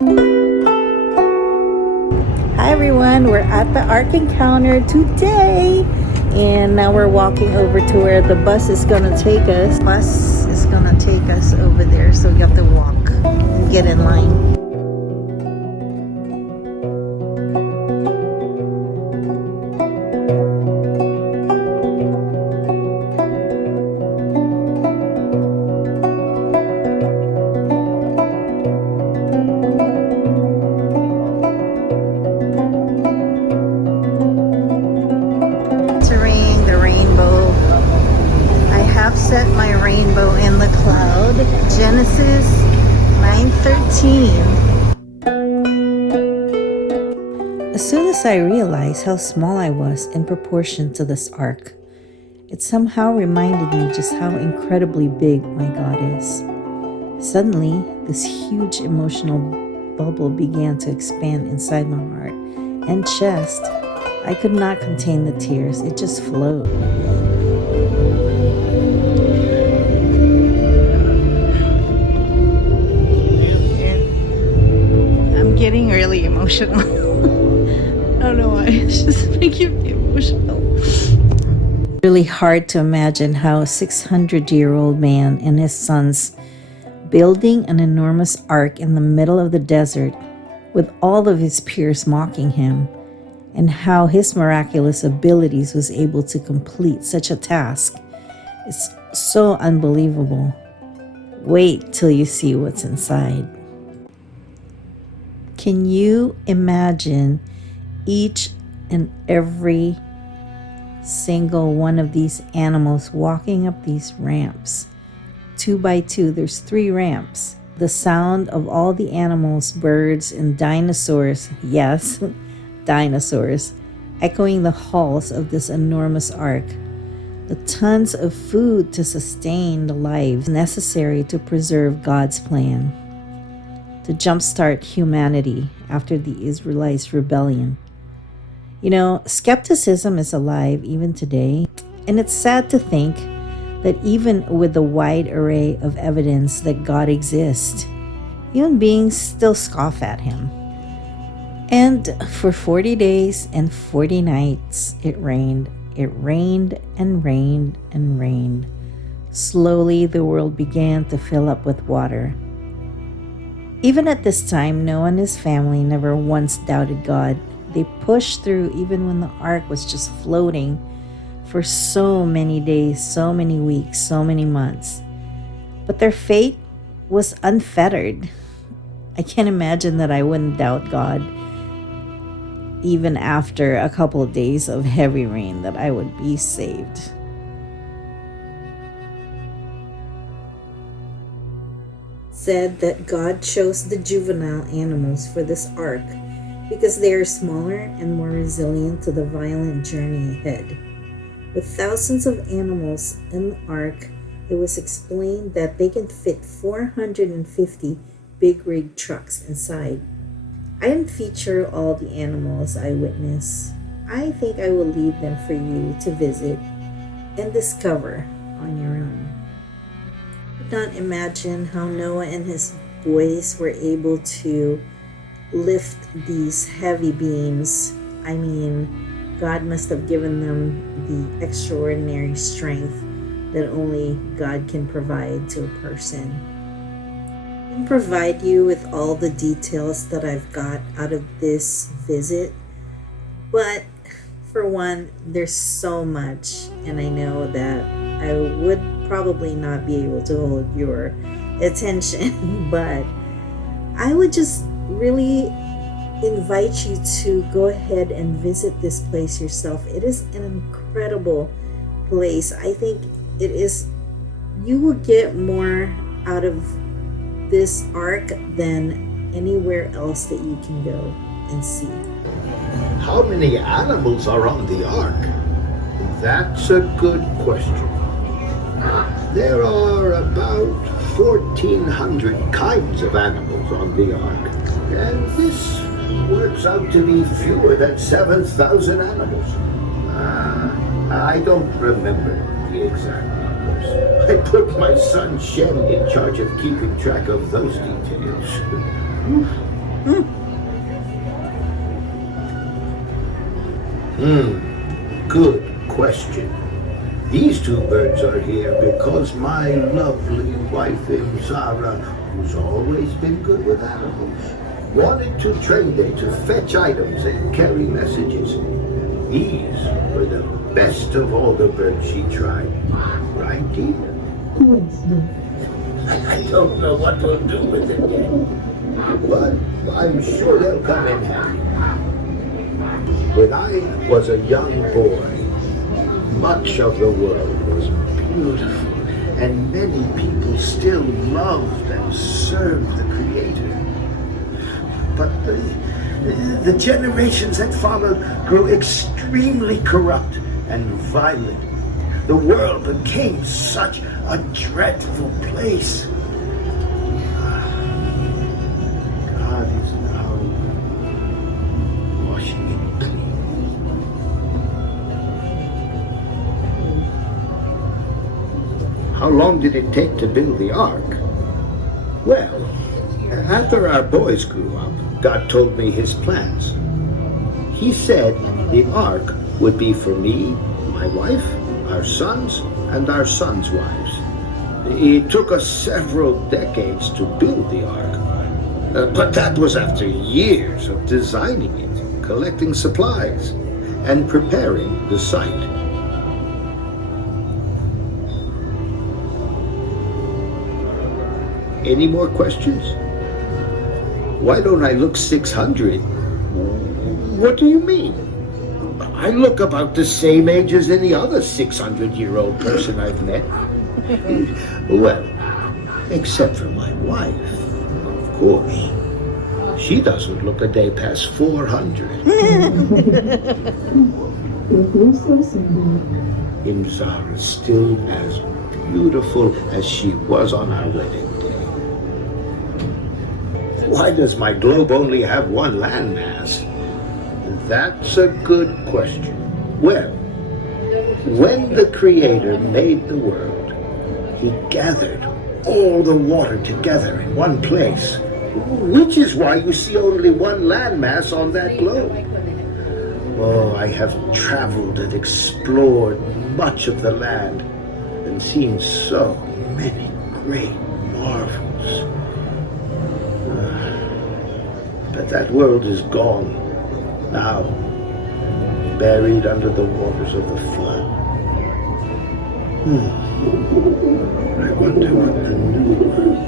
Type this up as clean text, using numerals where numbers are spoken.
Hi everyone, we're at the Ark Encounter today, and now we're walking over to where the bus is gonna take us. Bus is gonna take us over there, so you have to walk and get in line. Entering the rainbow. I have set my rainbow in the cloud. Genesis 9:13. As soon as I realized how small I was in proportion to this ark, it somehow reminded me just how incredibly big my God is. Suddenly, this huge emotional bubble began to expand inside my heart and chest. I could not contain the tears, it just flowed. I'm getting really emotional. I don't know why, it's just making me emotional. Really hard to imagine how a 600-year-old man and his sons building an enormous ark in the middle of the desert with all of his peers mocking him, and how his miraculous abilities was able to complete such a task. It's so unbelievable. Wait till you see what's inside. Can you imagine each and every single one of these animals walking up these ramps? 2 by 2, there's 3 ramps. The sound of all the animals, birds, and dinosaurs, yes, dinosaurs, echoing the halls of this enormous ark. The tons of food to sustain the lives necessary to preserve God's plan, to jumpstart humanity after the Israelites' rebellion. You know, skepticism is alive even today, and it's sad to think that even with the wide array of evidence that God exists, human beings still scoff at him. And for 40 days and 40 nights, it rained. It rained and rained and rained. Slowly, the world began to fill up with water. Even at this time, Noah and his family never once doubted God. They pushed through even when the ark was just floating for so many days, so many weeks, so many months. But their faith was unfettered. I can't imagine that I wouldn't doubt God even after a couple of days of heavy rain, that I would be saved. Said that God chose the juvenile animals for this ark because they are smaller and more resilient to the violent journey ahead. With thousands of animals in the ark, it was explained that they can fit 450 big rig trucks inside. I didn't feature all the animals I witnessed. I think I will leave them for you to visit and discover on your own. I could not imagine how Noah and his boys were able to lift these heavy beams. I mean, God must have given them the extraordinary strength that only God can provide to a person. I can provide you with all the details that I've got out of this visit, but for one, there's so much, and I know that I would probably not be able to hold your attention, but I would just really invite you to go ahead and visit this place yourself. It is an incredible place. I think it is, you will get more out of this ark than anywhere else that you can go and see. How many animals are on the ark? That's a good question. There are about 1,400 kinds of animals on the ark, and this works out to be fewer than 7,000 animals. I don't remember the exact numbers. I put my son Shem in charge of keeping track of those details. Good question. These two birds are here because my lovely wife Zara, who's always been good with animals, wanted to train them to fetch items and carry messages. These were the best of all the birds she tried. Right, dear? I don't know what we'll do with it yet, but I'm sure they'll come in handy. When I was a young boy, much of the world was beautiful, and many people still loved and served the Creator. But the generations that followed grew extremely corrupt and violent. The world became such a dreadful place. God is now washing it clean. How long did it take to build the ark? Well, after our boys grew up, God told me his plans. He said the ark would be for me, my wife, our sons, and our sons' wives. It took us several decades to build the ark, but that was after years of designing it, collecting supplies, and preparing the site. Any more questions? Why don't I look 600? What do you mean? I look about the same age as any other 600-year-old person I've met. Well, except for my wife, of course. She doesn't look a day past 400. Imzar is still as beautiful as she was on our wedding day. Why does my globe only have one landmass? That's a good question. Well, when the Creator made the world, he gathered all the water together in one place, which is why you see only one landmass on that globe. Oh, I have traveled and explored much of the land and seen so many great marvels. But that world is gone now, buried under the waters of the flood. I wonder what the new world